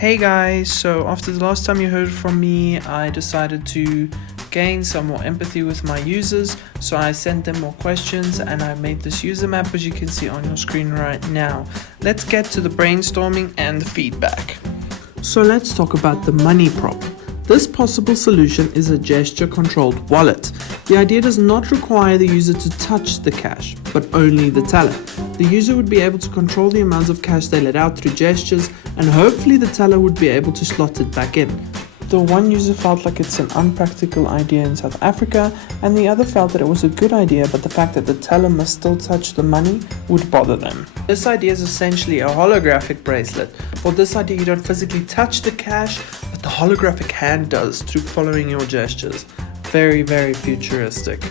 Hey guys, so after the last time you heard from me, I decided to gain some more empathy with my users. So I sent them more questions and I made this user map, as you can see on your screen right now. Let's get to the brainstorming and the feedback. So let's talk about the money problem. This possible solution is a gesture-controlled wallet. The idea does not require the user to touch the cash, but only the teller. The user would be able to control the amounts of cash they let out through gestures, and hopefully the teller would be able to slot it back in. The one user felt like it's an unpractical idea in South Africa, and the other felt that it was a good idea, but the fact that the teller must still touch the money would bother them. This idea is essentially a holographic bracelet. For this idea, you don't physically touch the cash, but the holographic hand does through following your gestures. Very, very futuristic.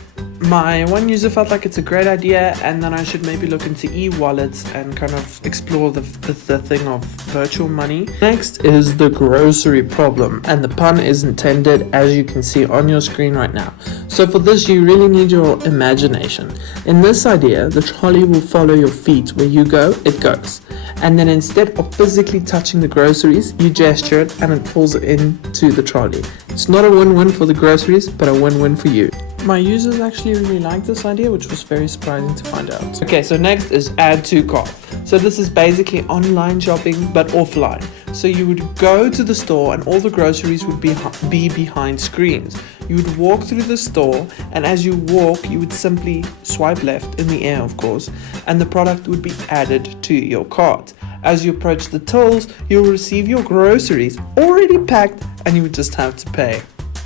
My one user felt like it's a great idea and that I should maybe look into e-wallets and kind of explore the thing of virtual money. Next is the grocery problem, and the pun is intended, as you can see on your screen right now. So for this, you really need your imagination. In this idea, the trolley will follow your feet. Where you go, it goes. And then instead of physically touching the groceries, you gesture it and it pulls it into the trolley. It's not a win-win for the groceries, but a win-win for you. My users actually really liked this idea, which was very surprising to find out. Okay, so next is add to cart. So this is basically online shopping, but offline. So you would go to the store and all the groceries would be behind screens. You would walk through the store, and as you walk, you would simply swipe left, in the air of course, and the product would be added to your cart. As you approach the tills, you'll receive your groceries already packed, and you would just have to pay.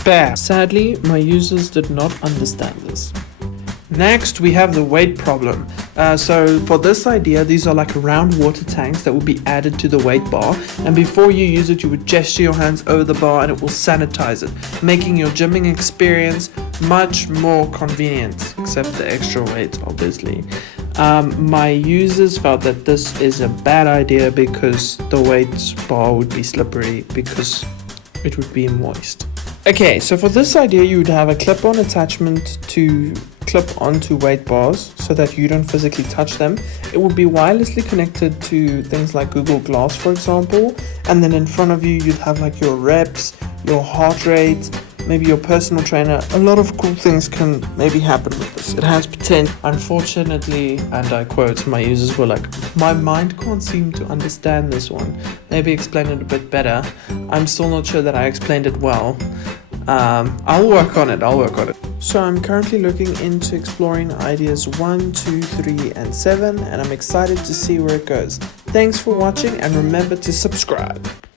Bam! Sadly, my users did not understand this. Next, we have the weight problem. So for this idea, these are like round water tanks that will be added to the weight bar, and before you use it, you would gesture your hands over the bar and it will sanitize it, making your gymming experience much more convenient, except the extra weight, obviously. My users felt that this is a bad idea because the weight bar would be slippery because it would be moist. Okay, so for this idea, you would have a clip-on attachment to clip onto weight bars so that you don't physically touch them. It would be wirelessly connected to things like Google Glass, for example, and then in front of you, you'd have like your reps, your heart rate, maybe your personal trainer. A lot of cool things can maybe happen with this. It has potential. Unfortunately, and I quote, my users were like, my mind can't seem to understand this one. Maybe explain it a bit better. I'm still not sure that I explained it well. I'll work on it. So I'm currently looking into exploring ideas 1, 2, 3, and 7, and I'm excited to see where it goes. Thanks for watching, and remember to subscribe.